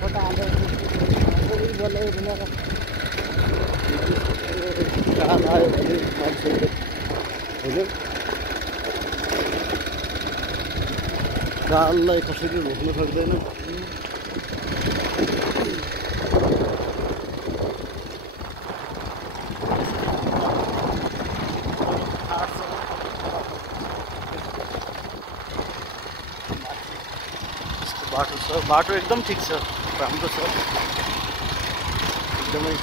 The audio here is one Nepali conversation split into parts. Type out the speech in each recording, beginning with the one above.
फोटा हालेर बोले भनेर काम आयो भने मान्छेले होइन काललाई कसरी रोक्न सक्दैन। बाटो छ, बाटो एकदम ठिक छ, राम्रो छ एकदमै।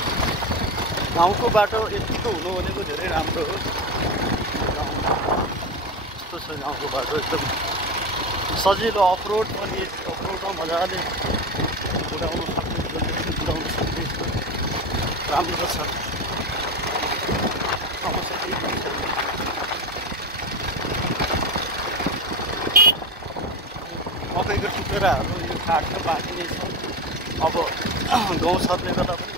गाउँको बाटो यतिको हुनु भनेको धेरै राम्रो हो। यस्तो छ गाउँको बाटो, एकदम सजिलो। अफरोड पनि, अफरोडमा मजाले कुदाउनु सक्ने, जल्दी कुदाउनु सक्ने राम्रो छ। समस्या केही पनि छैन। मकैको टुक्राहरू यो काट्न बाँकी नै छ। अब गहुँ सर्ने बेला पनि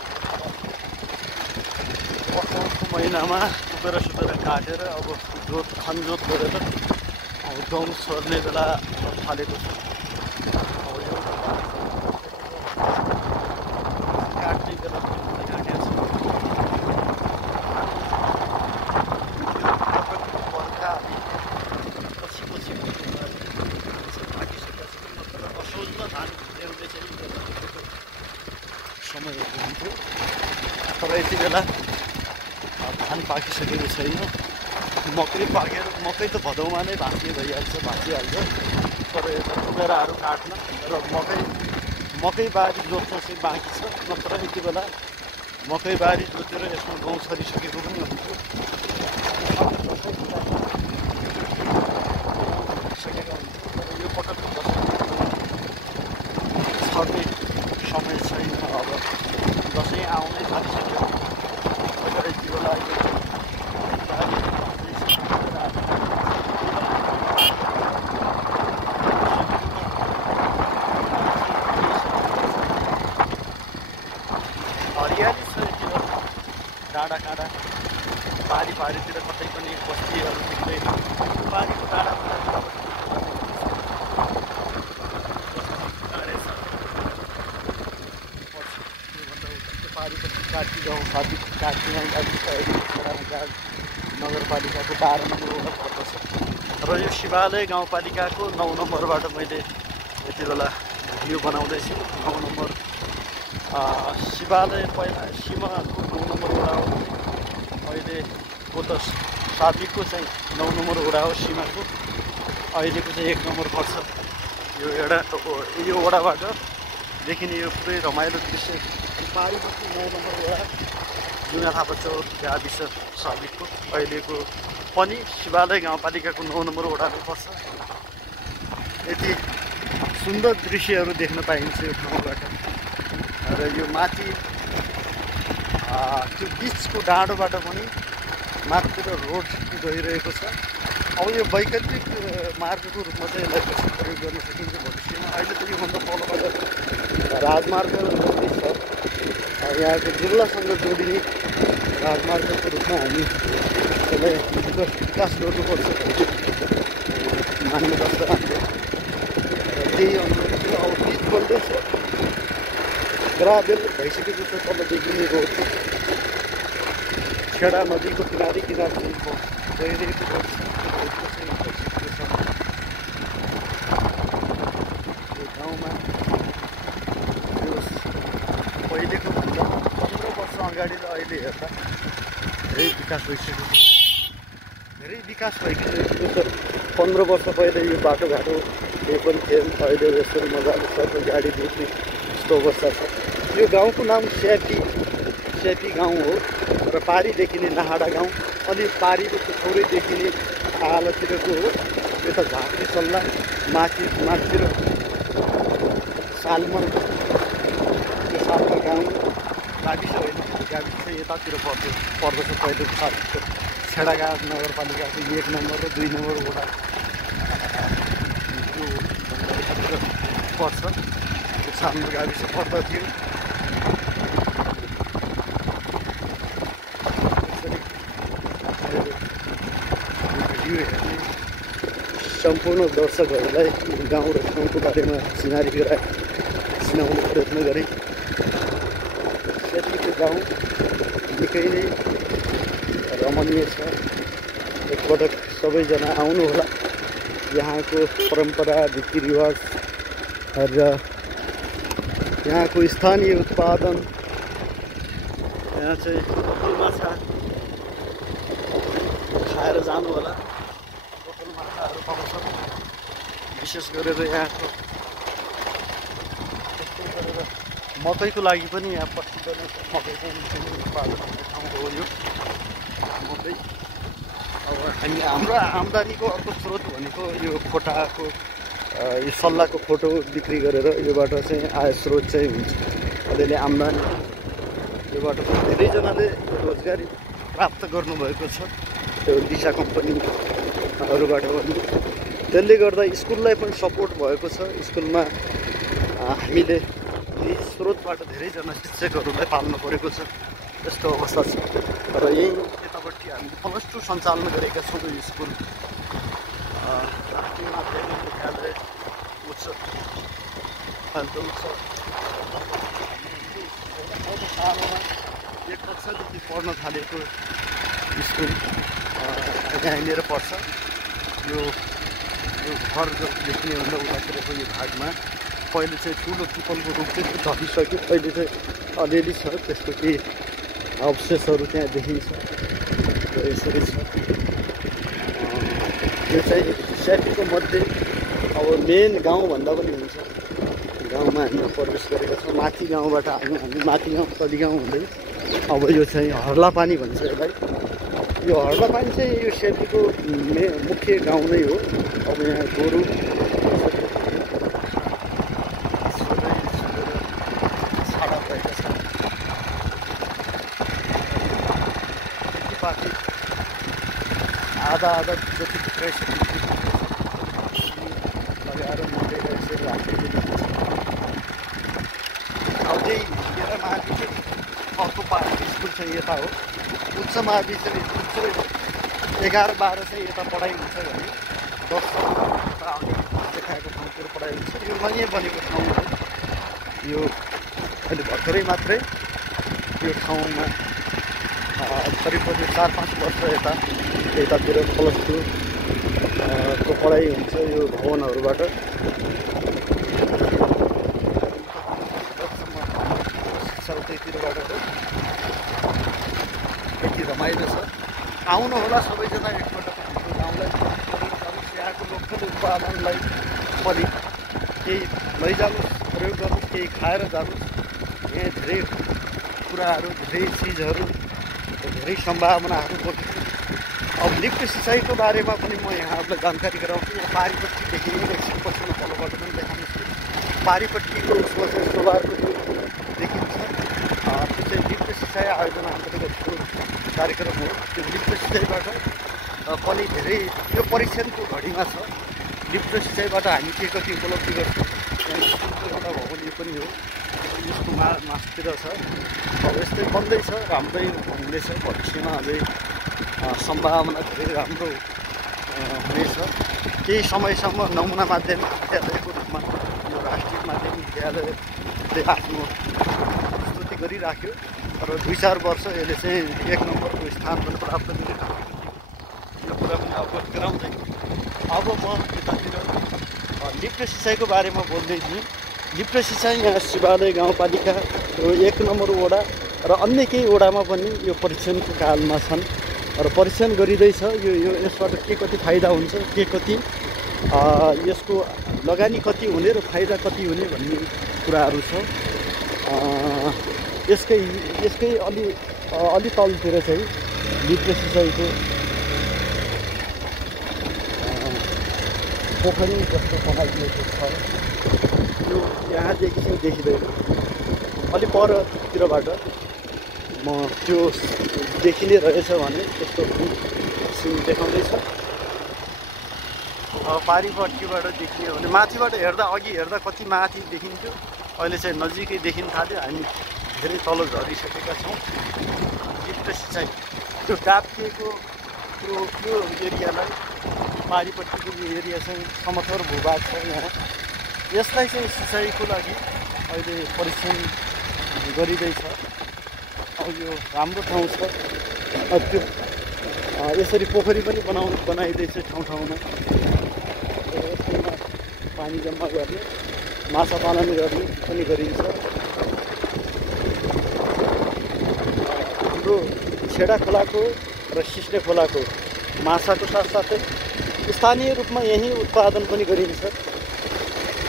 अर्को महिनामा टुक्रा काटेर अब खनजोत गरेर अब गहुँ सर्ने बेला थालेको छ। अब यो काट्ने बेला पनि काटेको छ। बर्खा पछि असोजमा धान ल्याउने चाहिँ समयहरू हुन्थ्यो, तर यति बेला धान पाकिसकेको छैन। मकै पाकेर, मकै त भदौमा नै भाँच्ने भइहाल्छ, भाँचिहाल्छ। तर यता टुक्राहरू काट्न र मकै बारी जोत्न चाहिँ बाँकी छ। नत्र यति बेला मकै बारी जोतेर यसमा गहुँ छरिसकेको पनि हुन्थ्यो। यो पटक छर्ने समय छैन। अब दसैँ आउनै थालिसक्यो। यति बेला हरियाली छ यति बेला, डाँडा काँडा पारीतिर कतै पनि बस्तीहरू देख्दैन। पारीको डाँडा काटी गाउँ काटी गाविस नगरपालिकाको 12 नम्बर वडा पर्दछ। र यो शिवालय गाउँपालिकाको 9 नम्बरबाट मैले यति बेला भिडियो बनाउँदैछु। 9 नम्बर शिवालय पहिला सीमाको 9 नम्बर वडा हो। अहिलेको त साबिकको चाहिँ 9 नम्बर वडा हो सीमाको। अहिलेको चाहिँ 1 नम्बर पर्छ। यो वडाबाट देखिने यो पुरै रमाइलो दृश्य पारीपछि 9 नम्बर वडा जुना थापा चौर गाविस साबिकको, अहिलेको पनि शिवालय गाउँपालिकाको 9 नम्बर वडाले पर्छ। यति सुन्दर दृश्यहरू देख्न पाइन्छ यो ठाउँबाट। र यो माथि त्यो बिचको डाँडोबाट पनि माथितिर रोड गइरहेको छ। अब यो वैकल्पिक मार्गको रूपमा चाहिँ यसलाई कसरी प्रयोग गर्न सकिन्छ भविष्यमा। अहिले त योभन्दा तलबाट राजमार्ग जोड्दैछ। यहाँको जिल्लासँग जोडिने राजमार्गको रूपमा हामी यसलाई विकास गर्नुपर्छ मान्नु पर्छ हामीले। र त्यही अनुरूप अब बिच बन्दैछ, ग्राभेल भइसकेको छ। तल देखिने रोड छेडा नदीको किनारै किनार गइरहेको यो गाउँमा यो पहिलेको भन्दा 15 वर्ष अगाडि र अहिले हेर्दा धेरै विकास भइसकेको छ। धेरै विकास भइसकेको छ। 15 वर्ष पहिले यो बाटोघाटो केही पनि थिएन। अहिले यसरी मजाले सबै गाडी देख्ने यस्तो अवस्था छ। यो गाउँको नाम स्यापी गाउँ हो। र पारी देखिने नाहाडा गाउँ, अलि पारीको थोरै देखिने आलतिरको हो। यता झाँक्री सल्ला माथितिर सालमल, त्यो सालमल गाउँ गाविस होइन, गाविस चाहिँ यतातिर पर्दछ। पहिलेको सालको छेडाघाट नगरपालिकाको 1 नम्बर र 2 नम्बर वडा त्यो यतातिर पर्छ। त्यो सालमल गाविस पर्दथ्यो। भिडियो हेर्ने सम्पूर्ण दर्शकहरूलाई गाउँ र ठाउँको बारेमा सिनारी गराए। चिनाउने प्रयत्न गरेँ। सेतीको गाउँ निकै नै रमणीय छ। एकपटक सबैजना आउनुहोला। यहाँको परम्परा, रीतिरिवाज र यहाँको स्थानीय उत्पादन, यहाँ चाहिँ लोकल माछा खाएर जानु होला। लोकल माछाहरू पाउँछ। विशेष गरेर यहाँको त्यस्तै गरेर मकैको लागि पनि यहाँ प्रसिद्ध नै छ। मकैको उत्पादन हुने ठाउँ हो यो मकै। अब हाम्रो आम्दानीको अर्को स्रोत भनेको यो खोटाको यो सल्लाहको फोटो बिक्री गरेर योबाट चाहिँ आय स्रोत चाहिँ हुन्छ। अलिअलि आम्दानी योबाट पनि धेरैजनाले रोजगारी प्राप्त गर्नुभएको छ त्यो दिशा कम्पनीहरूबाट पनि। त्यसले गर्दा स्कुललाई पनि सपोर्ट भएको छ। स्कुलमा हामीले यी स्रोतबाट धेरैजना शिक्षकहरूलाई पाल्नु परेको छ। त्यस्तो अवस्था छ। र यही यतापट्टि हामीले +2 सञ्चालन गरेका छौँ। यो स्कुल राष्ट्रिय माध्यमिक विद्यालय उच्च सानोमा 1 कक्षादेखि पढ्न थालेको स्कुल यहाँनिर पर्छ। यो घर जो देख्ने भन्दा उतातिरको यो भागमा पहिले चाहिँ ठुलो पिपलको रुख चाहिँ झरिसक्यो। अहिले चाहिँ अलिअलि छ, त्यसको केही अवशेषहरू त्यहाँ देखिन्छ। र यसरी छ। यो चाहिँ सेतीको मध्ये अब मेन गाउँ भन्दा पनि हुन्छ। गाउँमा हामी प्रवेश गरेका छौँ। माथि गाउँबाट आयौँ हामी। माथि गाउँ तली गाउँ हुँदै अब यो चाहिँ हर्लापानी भन्छ यसलाई। यो हर्लापानी चाहिँ यो सेतीको मुख्य गाउँ नै हो। अब यहाँ गोरु छाडा भएका छन्। खेतीपाती आधा जति भित्रै लगाएर मरेर यसरी राखेको देखिन्छ। अब त्यही यता माथि चाहिँ अर्को पाहाडको स्कुल चाहिँ यता हो। उच्च माध्यमिक चाहिँ 11-12 चाहिँ यता पढाइ हुन्छ भने 10 अगाडि देखाएको ठाउँतिर पढाइ हुन्छ। यो नयाँ बनेको ठाउँ हो। यो अहिले भर्खरै मात्रै यो ठाउँमा करिब 4-5 वर्ष यतातिर +2 को पढाइ हुन्छ यो भवनहरूबाट। शिक्षा उतैतिरबाट हो। यति रमाइलो छ। आउनु होला सबैजना एकपटक हाम्रो गाउँलाई यहाँको लोकल उत्पादनलाई पनि केही लैजानुहोस्, प्रयोग गर्नुहोस्, केही खाएर जानुहोस्। यहाँ धेरै कुराहरू, धेरै चिजहरू, धेरै सम्भावनाहरू बोल्छु। अब लिफ्ट सिँचाइको बारेमा पनि म यहाँहरूलाई जानकारी गराउँछु। यहाँ पारिपट्टिदेखि एकछिन पछिल्लो तलबाट पनि देखाउनुहोस्। पारिपट्टिको उसमा चाहिँ सोलरको देखिन्छ। त्यो चाहिँ लिफ्ट सिँचाइ आयोजना अन्तर्गतको कार्यक्रम हो। त्यो लिफ्ट सिँचाइबाट पनि धेरै यो परीक्षणको घडीमा छ। लिफ्ट सिँचाइबाट हामी के कति उपलब्धि गर्छौँ। स्कुलको एउटा भवन यो पनि हो। यसको मासतिर छ। अब यस्तै बन्दैछ, राम्रै हुनेछ। भविष्यमा अझै सम्भावना धेरै राम्रो हुनेछ। केही समयसम्म नमुना माध्यमिक विद्यालयको रूपमा यो राष्ट्रिय माध्यमिक विद्यालयले आफ्नो प्रस्तुति गरिराख्यो। र 2-4 वर्ष यसले चाहिँ 1 नम्बरको स्थान पनि प्राप्त गरेको यो कुरा पनि अवगत गराउँदै अब म यतातिर लिफ्ट सिँचाइको बारेमा बोल्दै थिएँ। लिफ्ट सिँचाइ यहाँ शिवालय गाउँपालिका 1 नम्बर वडा र अन्य केही वडामा पनि यो परीक्षणको कालमा छन् र परीक्षण गरिँदैछ। यो यसबाट के कति फाइदा हुन्छ, के कति यसको लगानी कति हुने र फाइदा कति हुने भन्ने कुराहरू छ। यसकै अलि तलतिर चाहिँ लिफ्ट सिँचाइको पोखरी जस्तो बनाइएको छ। यो यहाँदेखि चाहिँ देखिँदैन। अलि परतिरबाट म त्यो देखिने रहेछ भने त्यस्तो सिन देखाउँदैछ। पारिपट्टिबाट देखिने हो भने माथिबाट हेर्दा, अघि हेर्दा कति माथि देखिन्थ्यो, अहिले चाहिँ नजिकै देखिन थाल्यो। हामी धेरै तल झरिसकेका छौँ। लिफ्ट सिँचाइ त्यो डाब्केको त्यो एरियालाई, पारिपट्टिको यो एरिया चाहिँ समथर भूभाग छ। यहाँ यसलाई चाहिँ सिँचाइको लागि अहिले परिश्रम गरिँदैछ। अब यो राम्रो ठाउँ छ। अब त्यो यसरी पोखरी पनि बनाइँदैछ ठाउँ ठाउँमा। यसमा पानी जम्मा गर्ने, माछा पालन गर्ने पनि गरिन्छ। हाम्रो छेडा खोलाको र सिस्ने खोलाको माछाको साथसाथै स्थानीय रूपमा यही उत्पादन पनि गरिन्छ।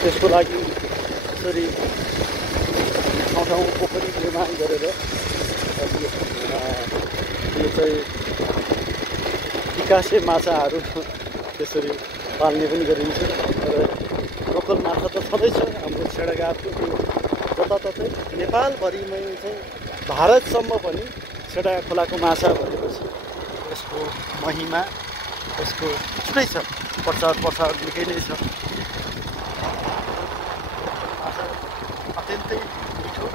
त्यसको लागि यसरी ठाउँ ठाउँ पोखरी निर्माण गरेर यो चाहिँ विकासे माछाहरू त्यसरी पाल्ने पनि गरिन्छ। र लोकल माछा त छँदैछ हाम्रो छेडाघाटको जताततै नेपालभरिमै चाहिँ भारतसम्म पनि छेडा खोलाको माछा भनेपछि यसको महिमा, यसको छुट्टै छ, प्रचार निकै नै छ। माछा अत्यन्तै मिठो,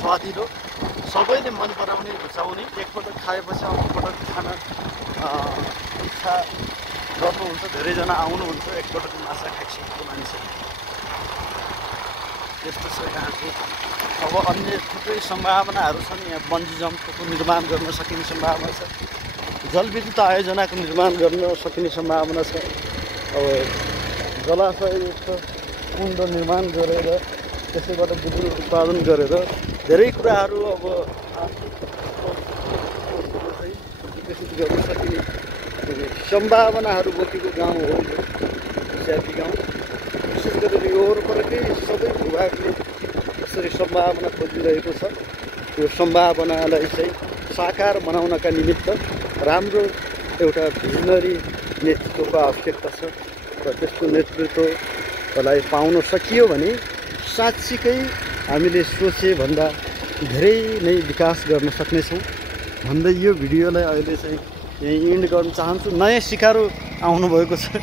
स्वादिलो, सबैले मन पराउने, रुचाउने, एकपटक खाएपछि अर्कोपटक खान इच्छा गर्नुहुन्छ। धेरैजना आउनुहुन्छ एकपटक माछा खाइसकेको मान्छे। त्यस्तो छ यहाँको। अब अन्य थुप्रै सम्भावनाहरू छन्। यहाँ बन्जी जम्पको निर्माण गर्न सकिने सम्भावना छ। जलविद्युत आयोजनाको निर्माण गर्न सकिने सम्भावना छ। अब जलाशय जस्तो कुण्ड निर्माण गरेर त्यसैबाट विद्युत उत्पादन गरेर धेरै कुराहरू अब विकसित गर्न सकिने सम्भावनाहरू बोकेको गाउँ हो स्याती गाउँ। विशेष गरेर यो वरपरकै सबै भूभागले यसरी सम्भावना खोजिरहेको छ। त्यो सम्भावनालाई चाहिँ साकार बनाउनका निमित्त राम्रो एउटा भिजनरी नेतृत्वको आवश्यकता छ। र त्यसको नेतृत्वलाई पाउन सकियो भने साँच्चीकै हामीले सोचे भन्दा धेरै नै विकास गर्न सक्नेछौँ भन्दै यो भिडियोलाई अहिले चाहिँ यहीँ इन्ड गर्न चाहन्छु। नयाँ सिकारु आउनुभएको छ।